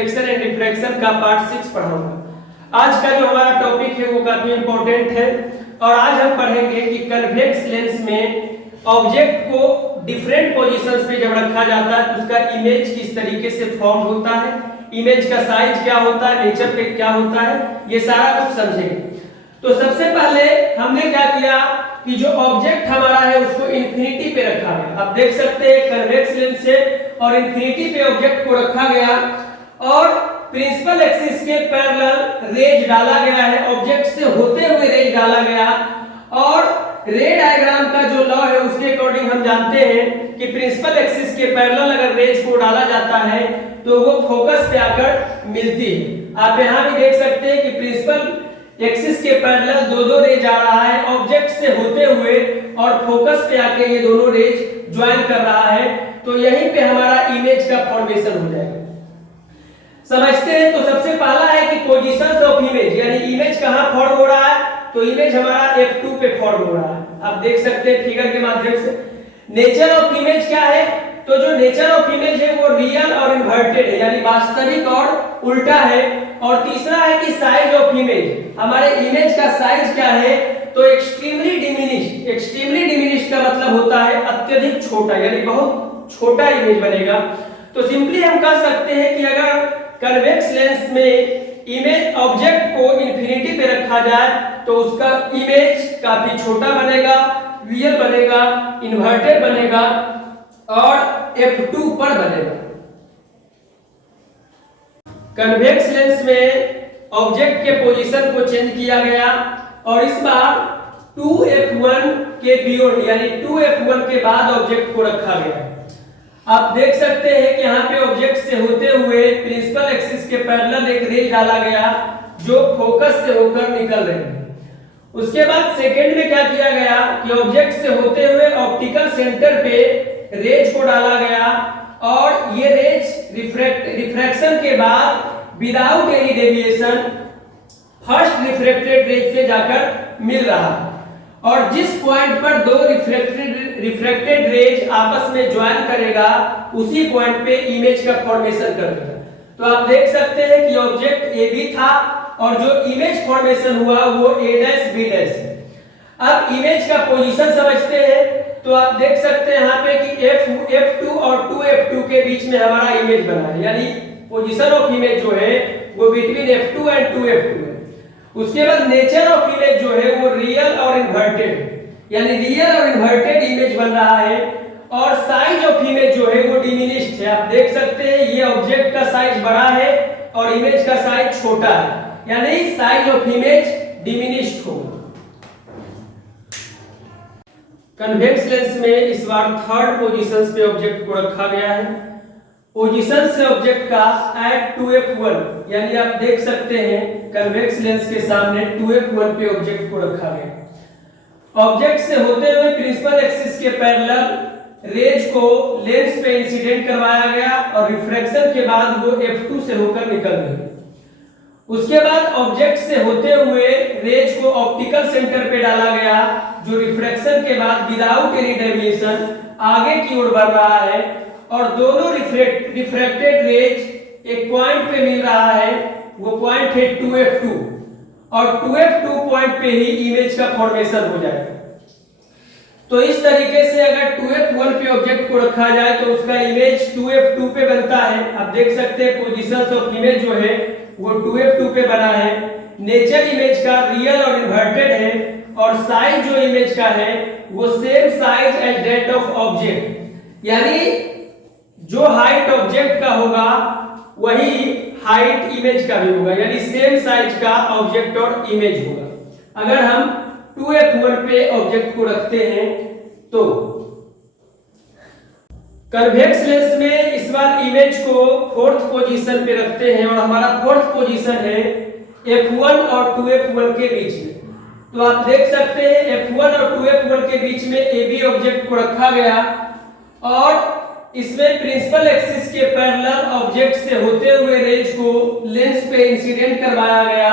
Reflection and refraction का part 6 पढ़ाऊंगा। आज का जो हमारा टॉपिक है वो काफी इंपॉर्टेंट है और आज हम पढ़ेंगे कि कन्वेक्स लेंस में ऑब्जेक्ट को डिफरेंट पोजीशंस पे जब रखा जाता है तो उसका इमेज किस तरीके से फॉर्म होता है, इमेज का साइज क्या होता है, नेचर पे क्या होता है, ये सारा कुछ समझेंगे। तो सबसे पहले हमने क्या किया कि जो ऑब्जेक्ट हमारा है उसको इन्फिनिटी पे रखा गया। आप देख सकते हैं कन्वेक्स लेंस से और इन्फिनिटी पे ऑब्जेक्ट को रखा गया और प्रिंसिपल एक्सिस के पैरेलल रेज डाला गया है, ऑब्जेक्ट से होते हुए रेज डाला गया। और रे डायग्राम का जो लॉ है उसके अकॉर्डिंग हम जानते हैं कि प्रिंसिपल एक्सिस के पैरेलल अगर रेज को डाला जाता है तो वो फोकस पे आकर मिलती है। आप यहां भी देख सकते हैं कि प्रिंसिपल एक्सिस के पैरेलल दो रेज आ रहा है ऑब्जेक्ट से होते हुए और फोकस पे आके ये दोनों रेज ज्वाइन कर रहा है, तो यहीं पे हमारा इमेज का फॉर्मेशन हो जाएगा। समझते हैं। तो सबसे पहला है कि पोजीशंस ऑफ इमेज, यानी इमेज कहां फॉर्म हो रहा है, तो इमेज हमारा F2 पे फॉर्म हो रहा है। आप देख सकते हैं फिगर के माध्यम से। नेचर ऑफ इमेज क्या है, तो जो नेचर ऑफ इमेज है वो रियल और इन्वर्टेड है, यानी वास्तविक और उल्टा है। और तीसरा है कि साइज ऑफ इमेज, हमारे इमेज का साइज क्या है, तो एक्सट्रीमली डिमिनिश्ड। एक्सट्रीमली डिमिनिश्ड का मतलब होता है अत्यधिक छोटा, यानी बहुत छोटा इमेज बनेगा। तो सिंपली हम कह सकते हैं कि अगर कन्वेक्स लेंस में इमेज ऑब्जेक्ट को इन्फिनिटी पे रखा जाए तो उसका इमेज काफी छोटा बनेगा, रियल बनेगा, इन्वर्टेड बनेगा और F2 पर बनेगा। कन्वेक्स लेंस में ऑब्जेक्ट के पोजीशन को चेंज किया गया और इस बार 2F1 के बियॉन्ड, यानी 2F1 के बाद ऑब्जेक्ट को रखा गया। आप देख सकते हैं कि यहाँ पे ऑब्जेक्ट से होते हुए प्रिंसिपल एक्सिस के पैरेलल एक रेज डाला गया जो फोकस से होकर निकल रही है। उसके बाद सेकंड में क्या किया गया कि ऑब्जेक्ट से होते हुए ऑप्टिकल सेंटर पे रेज को डाला गया और ये रेज रिफ्रैक्शन के बाद without any deviation first reflected raise से जाकर मिल रहा है और जिस पॉइंट पर दो रिफ्रैक्टेड रेज आपस में ज्वाइन करेगा उसी पॉइंट पे इमेज का फॉर्मेशन कर देगा। तो आप देख सकते हैं कि ऑब्जेक्ट ए बी था और जो इमेज फॉर्मेशन हुआ वो A डैश B डैश है। अब इमेज का पोजीशन समझते हैं तो आप देख सकते हैं यहाँ पे कि F2 और 2F2 के बीच में हमारा इमेज बना है, यानी पोजीशन ऑफ इमेज जो है वो बिटवीन F2 एंड 2F2 है। उसके बाद नेचर ऑफ इमेज जो है वो रियल और इन्वर्टेड, यानी रियल और इन्वर्टेड इमेज बन रहा है। और साइज ऑफ इमेज जो है वो डिमिनिश्ड है। आप देख सकते हैं ये ऑब्जेक्ट का साइज बड़ा है और इमेज का साइज छोटा है, यानी साइज ऑफ इमेज डिमिनिश्ड होगा। कन्वेक्स लेंस में इस बार थर्ड पोजीशन पे ऑब्जेक्ट को रखा गया है। पोजीशन से ऑब्जेक्ट का एट 2F1, यानी आप देख सकते हैं कन्वेक्स लेंस के सामने 2F1 पे ऑब्जेक्ट को रखा गया। ऑब्जेक्ट से होते हुए प्रिंसिपल एक्सिस के पैरेलल रेज को लेंस पे इंसिडेंट करवाया गया और रिफ्रैक्शन के बाद वो F2 से होकर निकल गई। उसके बाद ऑब्जेक्ट से होते हुए रेज को ऑप्टिकल सेंटर पे डाला गया जो रिफ्रैक्शन के बाद विदाउट एनी डेविएशन आगे की ओर बढ़ रहा है और दोनों रिफ्रैक्टेड रेज एक पॉइंट पे मिल रहा है, वो पॉइंट है 2F2 और 2F2 पॉइंट पे ही इमेज का फॉर्मेशन हो जाएगा। तो इस तरीके से अगर 2F1 पे ऑब्जेक्ट को रखा जाए तो उसका इमेज 2F2 पे बनता है। आप देख सकते हैं पोजीशंस ऑफ इमेज जो है वो 2F2 पे बना है। नेचर इमेज का रियल और इन्वर्टेड है और साइज जो इमेज का है वो same size as that of object, यानी जो हाइट ऑब्जेक्ट का होगा वही हाइट इमेज का भी होगा, यानी सेम साइज का ऑब्जेक्ट और इमेज होगा अगर हम 2F1 पे ऑब्जेक्ट को रखते हैं। तो कन्वेक्स लेंस में इस बार इमेज को फोर्थ पोजीशन पे रखते हैं और हमारा फोर्थ पोजीशन है F1 और 2F1 के बीच में। तो आप देख सकते हैं F1 और 2F1 के बीच में AB ऑब्जेक्ट को रखा गया और इसमें प्रिंसिपल एक्सिस के पैरेलल ऑब्जेक्ट से होते हुए रेज को लेंस पे इंसिडेंट करवाया गया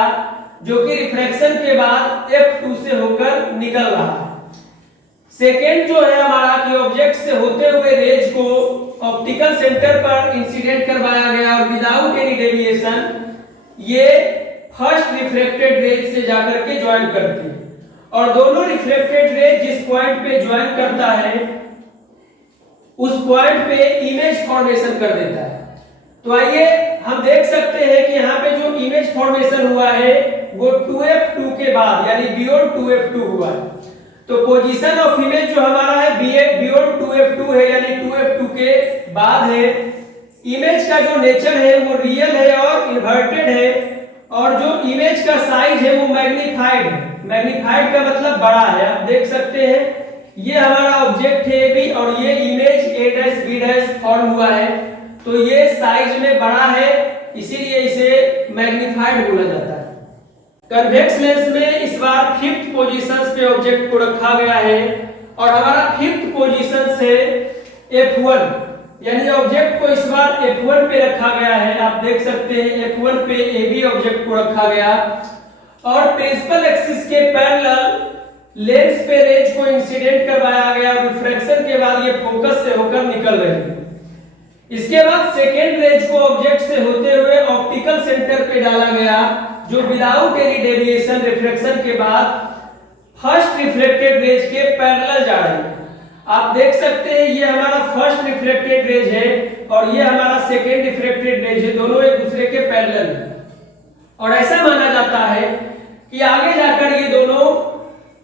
जो कि रिफ्रैक्शन के बाद F2 से होकर निकल रहा है। सेकेंड जो है हमारा कि ऑब्जेक्ट से होते हुए रेज को ऑप्टिकल सेंटर पर इंसिडेंट करवाया गया और विदाउट एनी डेविएशन ये फर्स्ट रिफ्रैक्टेड रेज से जाकर के ज्वाइन करती है और दोनों रिफ्रैक्टेड रेज जिस पॉइंट पे ज्वाइन करता है उस पॉइंट पे इमेज फॉर्मेशन कर देता है। तो आइए हम देख सकते हैं कि यहाँ पे जो इमेज फॉर्मेशन हुआ है वो 2f2 के बाद यानी बियॉन्ड 2f2 हुआ है। तो पोजीशन ऑफ इमेज जो हमारा है बियॉन्ड 2f2 है यानी 2f2 के बाद है। इमेज का जो नेचर है वो रियल है और इन्वर्टेड है और जो इमेज का साइज है वो मैग्नीफाइड है। मैग्नीफाइड का मतलब बड़ा है। आप देख सकते हैं ये हमारा ऑब्जेक्ट है AB और ये इमेज A' B' फॉर्म हुआ है तो ये साइज में बड़ा है इसीलिए इसे मैग्नीफाइड बोला जाता है। कन्वेक्स लेंस में इस बार 5th पोजीशन पे ऑब्जेक्ट को रखा गया है और हमारा 5th पोजीशन से F1 यानी ऑब्जेक्ट को इस बार F1 पे रखा गया है। आप देख सकते हैं F1 पे AB ऑब्जेक्ट को रखा गया और प्रिंसिपल एक्सिस के पैरेलल लेंस पे रेज को इंसिडेंट करवाया गया और रिफ्रैक्शन के बाद ये फोकस से होकर निकल रही है। इसके बाद सेकेंड रेज को ऑब्जेक्ट से होते हुए ऑप्टिकल सेंटर पे डाला गया जो विदाउट एनी डेविएशन रिफ्रैक्शन के बाद फर्स्ट रिफ्लेक्टेड रेज के पैरेलल जा रही है। आप देख सकते हैं ये हमारा फर्स्ट रिफ्लेक्टेड रेज है और ये हमारा सेकेंड रिफ्लेक्टेड रेज है, दोनों एक दूसरे के पैरेलल और ऐसा माना जाता है कि आगे जाकर ये दोनों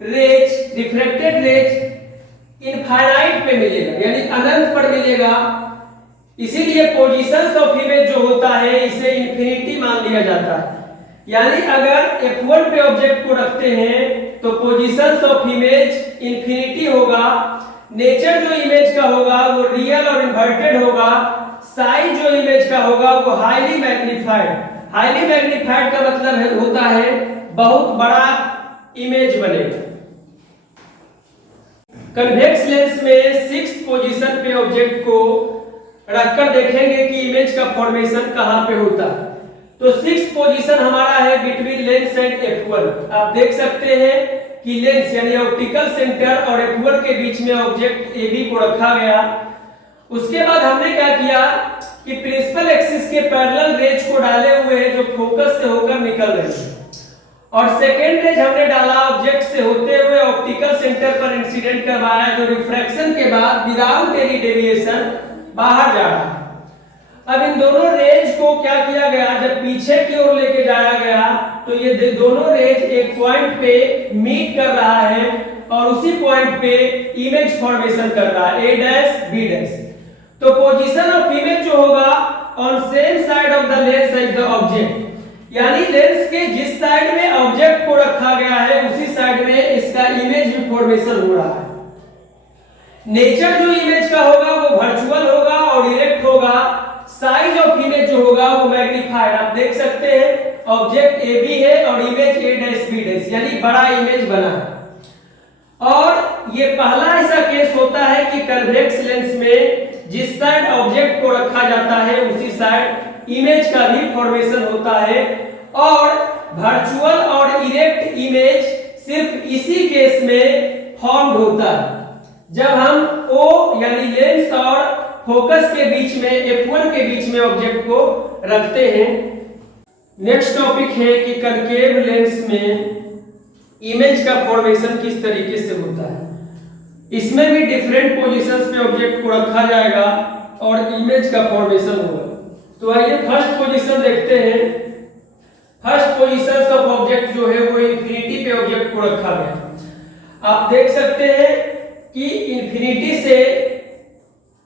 रेज रिफ्लेक्टेड रेज इनफाइनाइट पे मिलेगा यानी अनंत पर मिलेगा। इसीलिए पोजीशंस ऑफ इमेज जो होता है इसे इंफिनिटी मान लिया जाता है। यानी अगर F1 पे ऑब्जेक्ट को रखते हैं तो पोजीशंस ऑफ इमेज इंफिनिटी होगा, नेचर जो इमेज का होगा वो रियल और इन्वर्टेड होगा, साइज जो इमेज का होगा वो हाईली मैग्नीफाइड। हाईली मैग्नीफाइड का मतलब होता है बहुत बड़ा इमेज बनेगा। कन्वेक्स लेंस में 6th पोजीशन पे ऑब्जेक्ट को रखकर देखेंगे कि इमेज का फॉर्मेशन कहां पे होता है। तो 6th पोजीशन हमारा है बिटवीन लेंस एंड F1। आप देख सकते हैं कि लेंस यानी ऑप्टिकल सेंटर और F1 के बीच में ऑब्जेक्ट AB को रखा गया। उसके बाद हमने क्या किया कि प्रिंसिपल एक्सिस के पैरेलल रेज को डाले हुए हैं जो फोकस से होकर निकल रहे हैं और सेकेंड रेज हमने डाला ऑब्जेक्ट से होते हुए ऑप्टिकल सेंटर पर इंसिडेंट करवाया जो रिफ्रैक्शन के बाद विदाउट एनी डेविएशन बाहर जा रहा है। अब इन दोनों रेज को क्या किया गया, जब पीछे की ओर लेके जाया गया तो ये दोनों रेज एक पॉइंट पे मीट कर रहा है और उसी पॉइंट पे इमेज फॉर्मेशन कर रहा है A' B'। तो पोजीशन ऑफ इमेज जो होगा on same side of the lens as the object यानी लेंस के जिस साइड में ऑब्जेक्ट को रखा गया है उसी साइड में इसका इमेज फॉर्मेशन हो रहा है। नेचर जो इमेज का होगा वो वर्चुअल होगा और डायरेक्ट होगा। साइज ऑफ इमेज जो होगा वो मैग्नीफाइड। आप देख सकते हैं ऑब्जेक्ट AB है और इमेज A' B' यानी बड़ा इमेज बना है। और ये पहला ऐसा केस होता है कि कन्वेक्स लेंस में जिस साइड ऑब्जेक्ट को रखा जाता है उसी साइड इमेज का भी फॉर्मेशन होता है और वर्चुअल और डायरेक्ट इमेज सिर्फ इसी केस में फॉर्म्ड होता है जब हम O यानी लेंस और फोकस के बीच में F1 के बीच में ऑब्जेक्ट को रखते हैं। नेक्स्ट टॉपिक है कि कनकेव लेंस में इमेज का फॉर्मेशन किस तरीके से होता है। इसमें भी डिफरेंट पोजीशंस पे ऑब्जेक्ट को रखा जाएगा और इमेज का फॉर्मेशन होगा। तो आइए फर्स्ट पोजीशन देखते हैं। फर्स्ट पोजीशन ऑफ ऑब्जेक्ट जो है वो इंफिनिटी पे ऑब्जेक्ट को रखा गया। आप देख सकते हैं कि इंफिनिटी से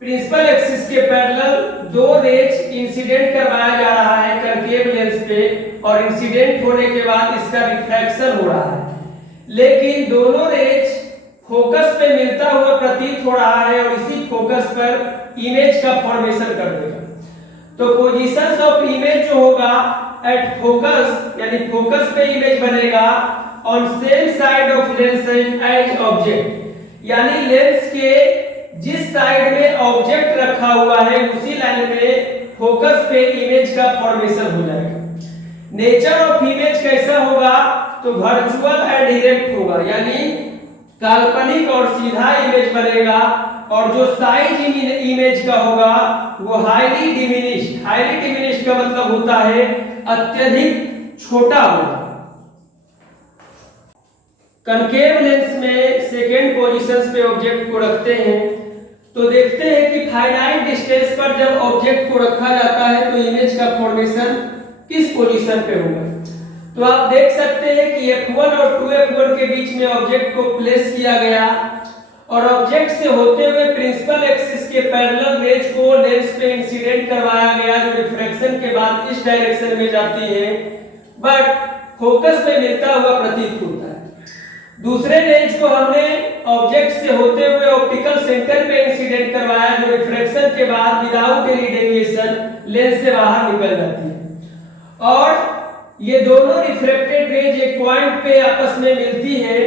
प्रिंसिपल एक्सिस के पैरेलल दो रेज इंसिडेंट करवाया जा रहा है कनकेव लेंस पे और इंसिडेंट होने के बाद इसका रिफ्रैक्शन हो रहा है, लेकिन दोनों रेज फोकस पे मिलता हुआ प्रतीत हो रहा है और इसी फोकस पर इमेज का फॉर्मेशन कर देगा। तो पोजीशंस ऑफ इमेज जो होगा एट फोकस यानी फोकस पे इमेज बनेगा on same side of lens as object यानी लेंस के जिस साइड में ऑब्जेक्ट रखा हुआ है उसी लाइन में फोकस पे इमेज का फॉर्मेशन हो जाएगा। नेचर ऑफ इमेज कैसा होगा तो वर्चुअल एंड डायरेक्ट होगा यानी काल्पनिक और सीधा इमेज बनेगा और जो साइज इमेज का होगा वो हाईली डिमिनिश्ड। हाईली डिमिनिश्ड का मतलब होता है अत्यधिक छोटा होगा। कनकेव लेंस में सेकेंड पोजीशंस पे ऑब्जेक्ट को रखते हैं तो देखते हैं कि फाइनाइट डिस्टेंस पर जब ऑब्जेक्ट को रखा जाता है तो इमेज का फॉर्मेशन किस पोजीशन पे होगा। तो आप देख सकते हैं कि F1 और 2F1 के बीच में ऑब्जेक्ट को प्लेस किया गया और ऑब्जेक्ट से होते हुए प्रिंसिपल एक्सिस के पैरेलल रेज को लेंस पे इंसिडेंट करवाया गया जो रिफ्रैक्शन के बाद इस डायरेक्शन में जाती है बट फोकस में मिलता हुआ प्रतीत होता है। दूसरे रेज को हमने ऑब्जेक्ट से होते हुए ऑप्टिकल सेंटर पे इंसिडेंट करवाया जो रिफ्रैक्शन के बाद विदाउट एनी डेविएशन लेंस से बाहर निकल जाती है और ये दोनों रिफ्रैक्टेड रेज एक पॉइंट पे आपस में मिलती है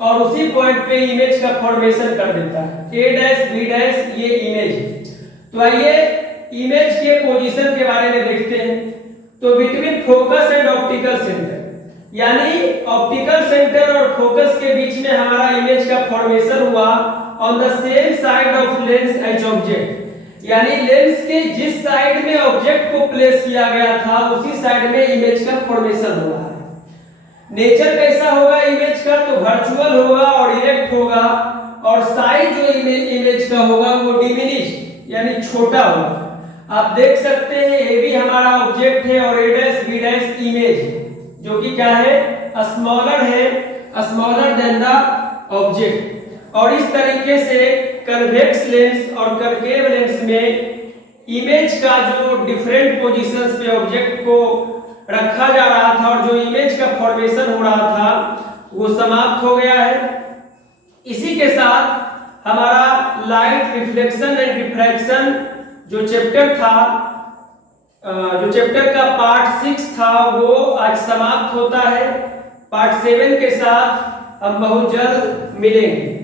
और उसी पॉइंट पे इमेज का फॉर्मेशन कर देता है। A डैश B डैश ये इमेज है। तो आइए इमेज के पोजीशन के बारे में देखते हैं। तो between focus and optical centre यानी ऑप्टिकल सेंटर और फोकस के बीच में हमारा इमेज का फॉर्मेशन हुआ on the same side of lens as object, यानी लेंस के जिस साइड में ऑब्जेक्ट को प्लेस किया गया था उसी साइड में इमेज का फॉर्मेशन हो रहा है। नेचर कैसा होगा इमेज का, तो वर्चुअल होगा और इरेक्ट होगा और साइज जो इमेज का होगा वो डिमिनिश्ड यानी छोटा होगा। आप देख सकते हैं ये भी हमारा ऑब्जेक्ट है और A dash B dash image है जो कि क्या है स्मॉलर है, स्मॉलर देन द ऑब्जेक्ट। और इस तरीके से कन्वेक्स लेंस और कनकेव लेंस में इमेज का जो डिफरेंट पोजीशंस पे ऑब्जेक्ट को रखा जा रहा था और जो इमेज का फॉर्मेशन हो रहा था वो समाप्त हो गया है। इसी के साथ हमारा लाइट रिफ्लेक्शन एंड रिफ्रैक्शन जो चैप्टर था, जो चैप्टर का पार्ट 6 था वो आज समाप्त होता है। पार्ट 7 के साथ हम बहुत जल्द मिलेंगे।